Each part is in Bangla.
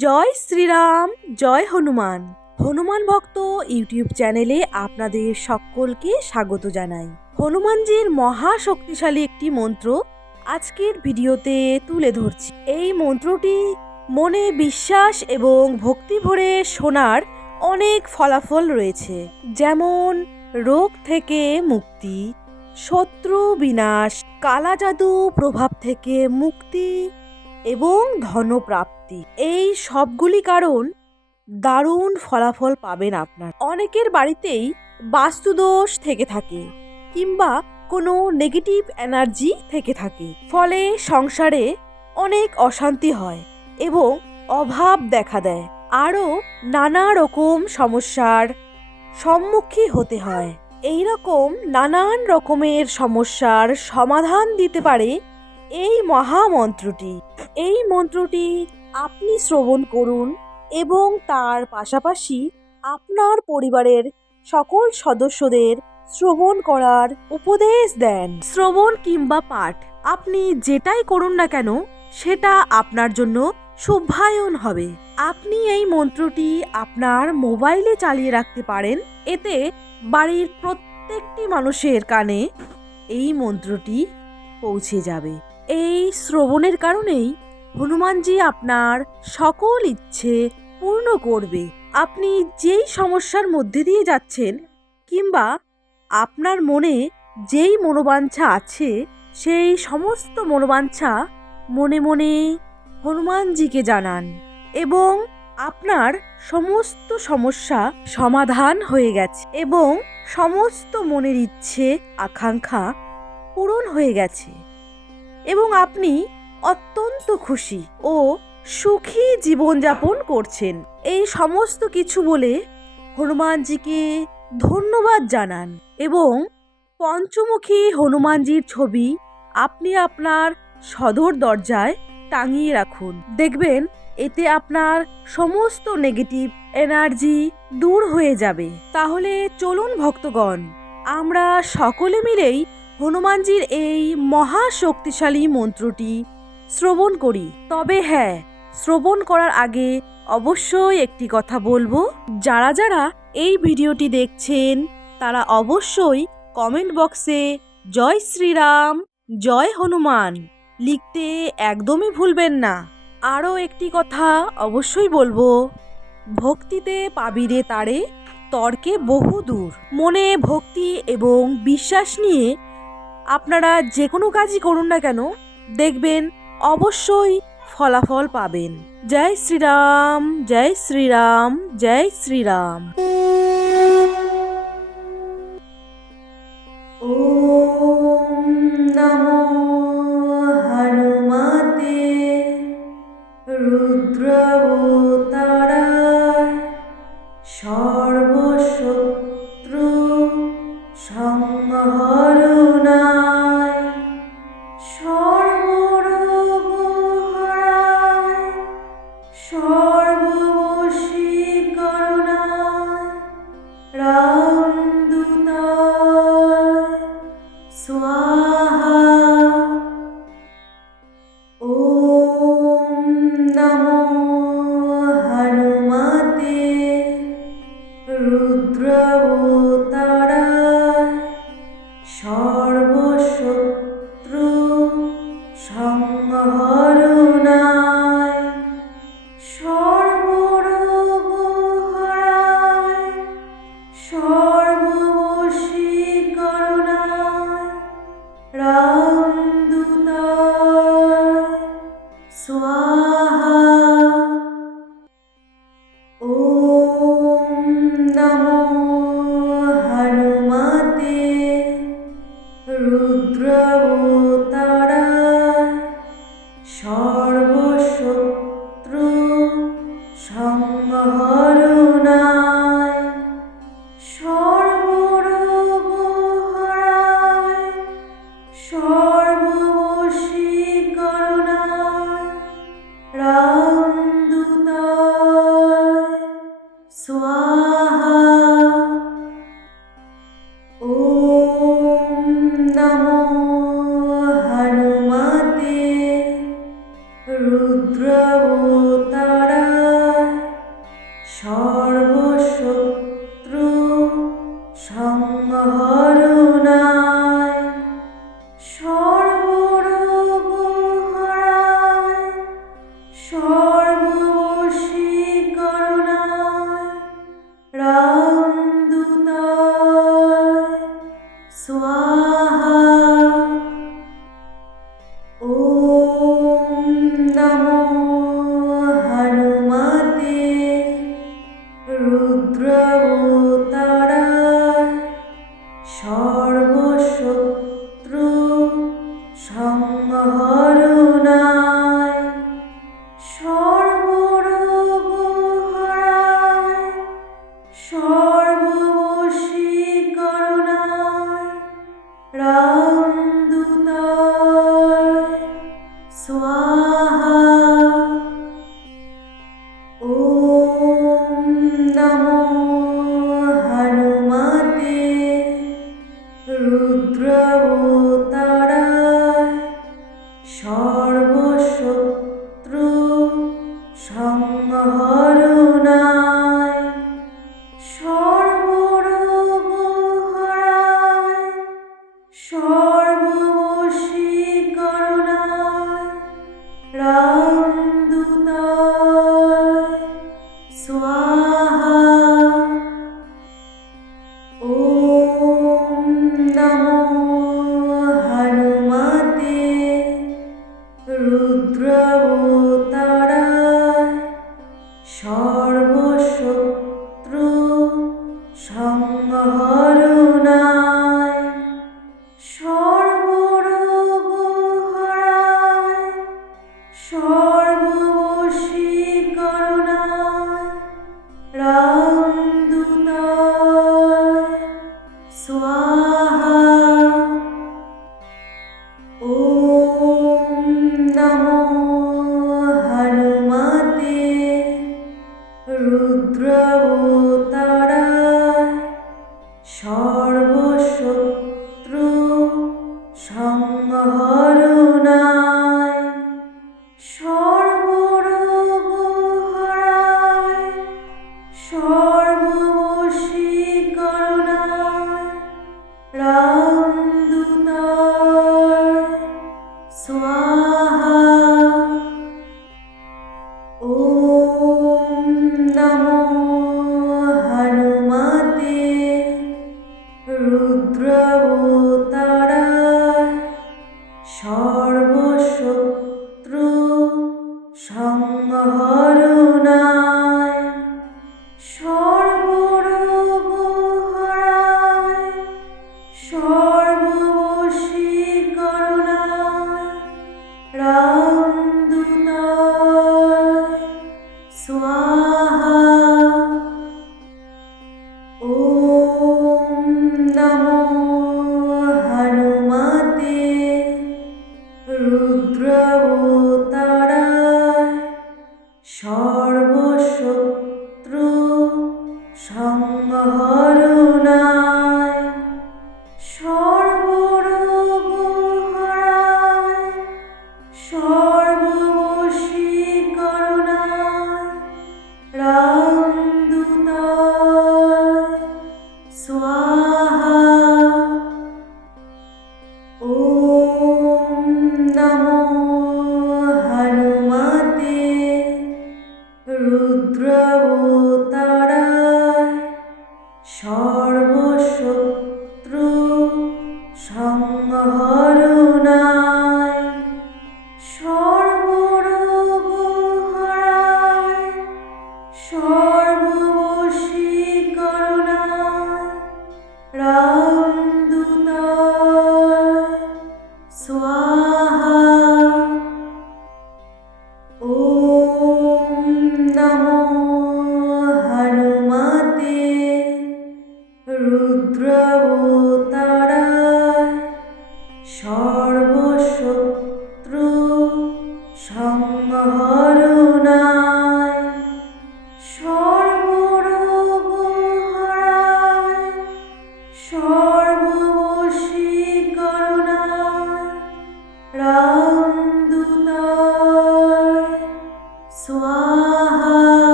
জয় শ্রীরাম, জয় হনুমান। হনুমান ভক্ত ইউটিউব চ্যানেলে আপনাদের সকলকে স্বাগত জানাই। হনুমানজির মহা শক্তিশালী একটি মন্ত্র আজকের ভিডিওতে তুলে ধরছি। এই মন্ত্রটি মনে বিশ্বাস এবং ভক্তি ভরে শোনার অনেক ফলাফল রয়েছে। যেমন, রোগ থেকে মুক্তি, শত্রু বিনাশ, কালা জাদু প্রভাব থেকে মুক্তি এবং ধনপ্রাপ্তি। এই সবগুলি কারণ দারুণ ফলাফল পাবেন আপনার। অনেকের বাড়িতেই বাস্তুদোষ থেকে থাকে কিংবা কোনো নেগেটিভ এনার্জি থেকে থাকে। ফলে সংসারে অনেক অশান্তি হয় এবং অভাব দেখা দেয়। আরও নানা রকম সমস্যার সম্মুখী হতে হয়। এই রকম নানান রকমের সমস্যার সমাধান দিতে পারে এই মহামন্ত্রটি। এই মন্ত্রটি আপনি শ্রবণ করুন এবং তার পাশাপাশি আপনার পরিবারের সকল সদস্যদের শ্রবণ করার উপদেশ দেন। শ্রবণ কিংবা পাঠ আপনি যেটাই করুন না কেন, সেটা আপনার জন্য শুভায়ন হবে। আপনি এই মন্ত্রটি আপনার মোবাইলে চালিয়ে রাখতে পারেন, এতে বাড়ির প্রত্যেকটি মানুষের কানে এই মন্ত্রটি পৌঁছে যাবে। এই শ্রবণের কারণেই হনুমানজি আপনার সকল ইচ্ছে পূর্ণ করবে। আপনি যেই সমস্যার মধ্যে দিয়ে যাচ্ছেন কিংবা আপনার মনে যেই মনোবাঞ্ছা আছে, সেই সমস্ত মনোবাঞ্ছা মনে মনে হনুমানজিকে জানান এবং আপনার সমস্ত সমস্যা সমাধান হয়ে গেছে এবং সমস্ত মনের ইচ্ছে, আকাঙ্ক্ষা পূরণ হয়ে গেছে। এবং আপনি অত্যন্ত খুশি ও সুখী জীবনযাপন করছেন। এই সমস্ত কিছু বলে হনুমানজিকে ধন্যবাদ জানান এবং পঞ্চমুখী হনুমানজির ছবি আপনি আপনার সদর দরজায় টাঙিয়ে রাখুন। দেখবেন এতে আপনার সমস্ত নেগেটিভ এনার্জি দূর হয়ে যাবে। তাহলে চলুন ভক্তগণ, আমরা সকলে মিলেই হনুমানজির এই মহা শক্তিশালী মন্ত্রটি শ্রবণ করি। তবে হ্যাঁ শ্রবণ করার আগে অবশ্যই একটি কথা বলব। যারা যারা এই ভিডিওটি দেখছেন, তারা অবশ্যই কমেন্ট বক্সে জয় শ্রীরাম, জয় হনুমান লিখতে একদমই ভুলবেন না। আরও একটি কথা অবশ্যই বলব, ভক্তিতে পাবিরে তারে, তর্কে বহু দূর মনে ভক্তি এবং বিশ্বাস নিয়ে আপনারা যে কোনো কাজই করুন না কেন, দেখবেন অবশ্যই ফলাফল পাবেন। জয় শ্রীরাম জয় শ্রীরাম জয় Shriram. trouble সর্বশত্রু Hum-ha.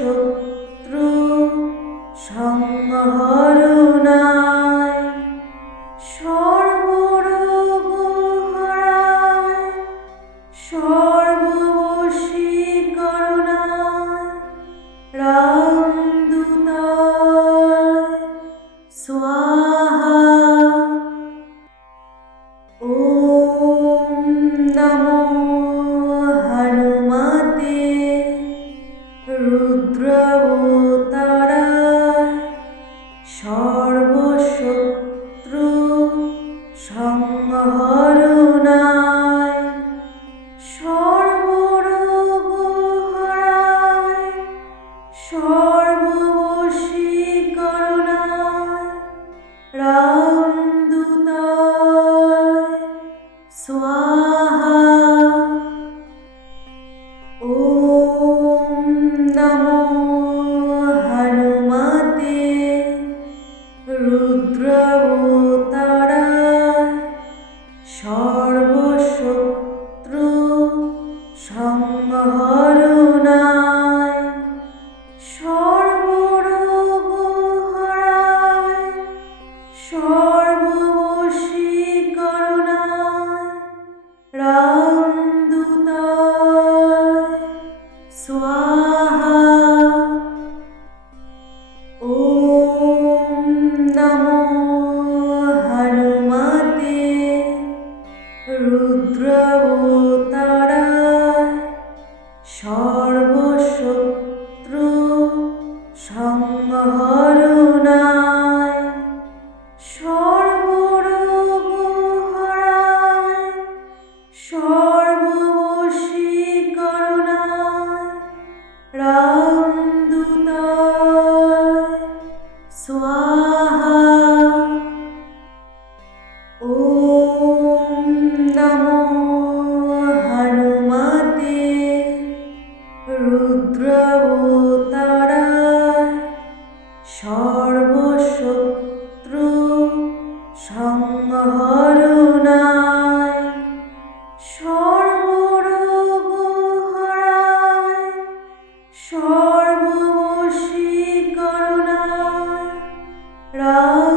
true. Oh. 然